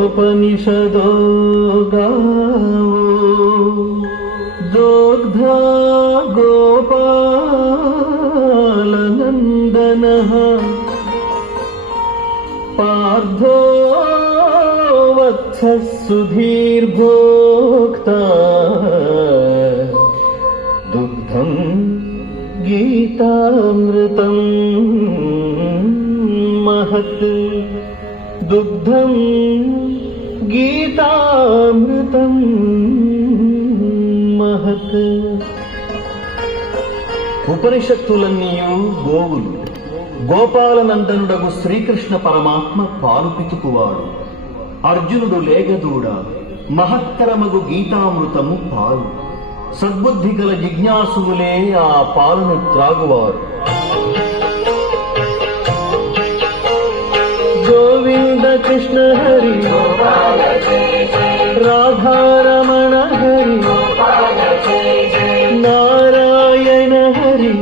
सर्वोपनिषदो गावो दोग्धा गोपालनन्दनः पार्थो वत्सः सुधीर्भोक्ता दुग्धं गीतामृतं महत् दुग्धं गीतामृतं महत्. ఉపనిషత్తులన్నీయు గోవులు. గోపాలనందనుడగు శ్రీకృష్ణ పరమాత్మ పాలు పితుకువాడు. అర్జునుడు లేగదూడ. మహత్తరమగు గీతామృతము పాలు. సద్బుద్ధి గల జిజ్ఞాసువులే ఆ పాలును త్రాగువారు. గోవింద కృష్ణ హరి రాధారమణ హరి నారాయణ హరి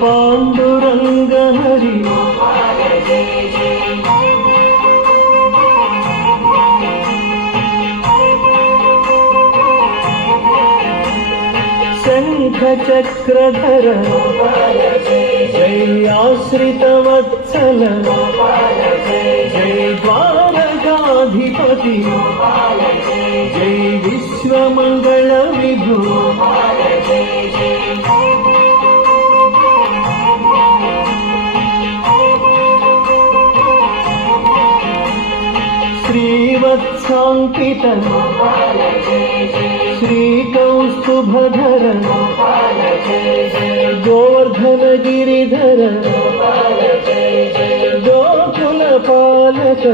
పాండురంగ హరి శంఖ చక్రధర జై ఆశ్రిత వత్సల జై ద్వారకాధిపతి జై విశ్వమంగళ విభు శ్రీవత్సాంకిత శ్రీకౌస్తుభధర గోవర్ధన గిరిధర గోకుల పాలక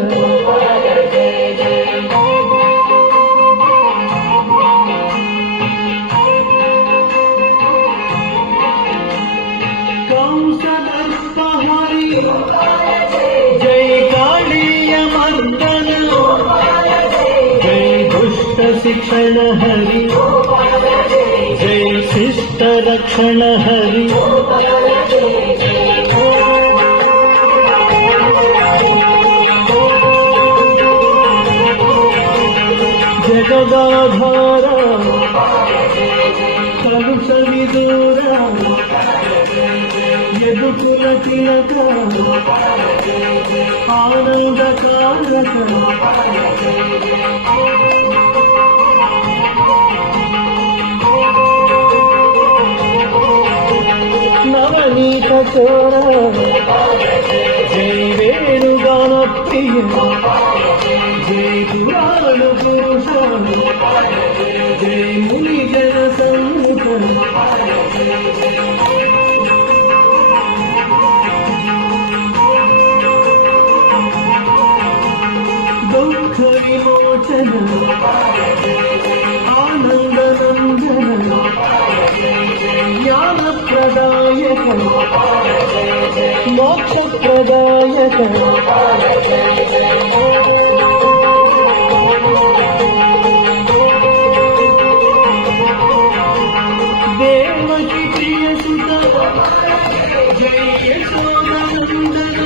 కంసదర్పహరి జై కాళీయ మర్దన జై దుష్ట శిక్షణ హరి జై శిష్ట రక్షణ హరి జగదాధార కలుష విదూర యదుకుల తిలక ఆనందకారక నవనీత చోర జై వేణుగాన ప్రియ జై పురాణ పురుష జై ముని జన సన్ముఖ దుఃఖ విమోచన ఆనందనందన జ్ఞాన ప్రదాయక మోక్ష ప్రదాయక దేవకి ప్రియ సుత జై యశోదానందన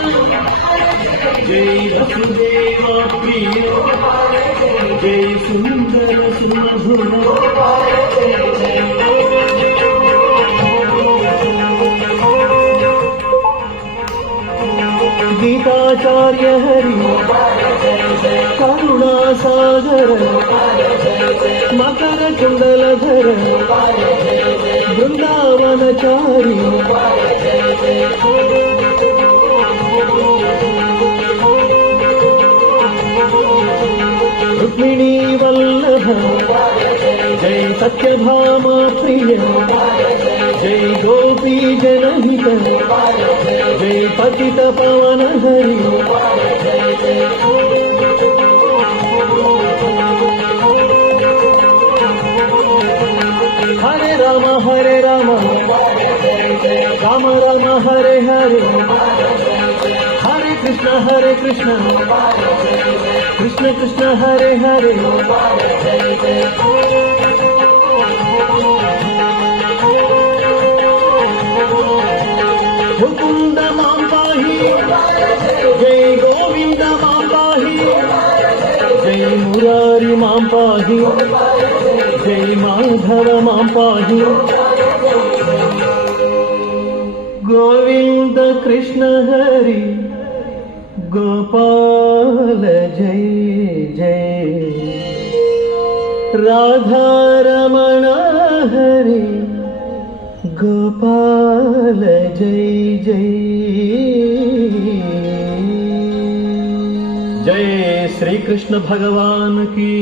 జై వసుదేవ ప్రియ జై సుందర సుమధుర గీతాచార్య హరి కరుణాసాగర మకర కుండలధర బృందావనచారి రుక్మిణీ వల్లభ జై సత్యభామా ప్రియ జై గోపీ జనహిత జై పతిత పవన హరి రామ రామ హరే హరే హరే కృష్ణ కృష్ణ కృష్ణ హరే హరే ముకుంద మాం పాహి జై గోవింద మాం పాహి జై మురారి మాం పాహి జై మాధవ మాం పాహి గోవింద కృష్ణ హరి గోపాల జై జై రాధారమణ హరి గోపాల జై జై జై శ్రీకృష్ణ భగవాన్ की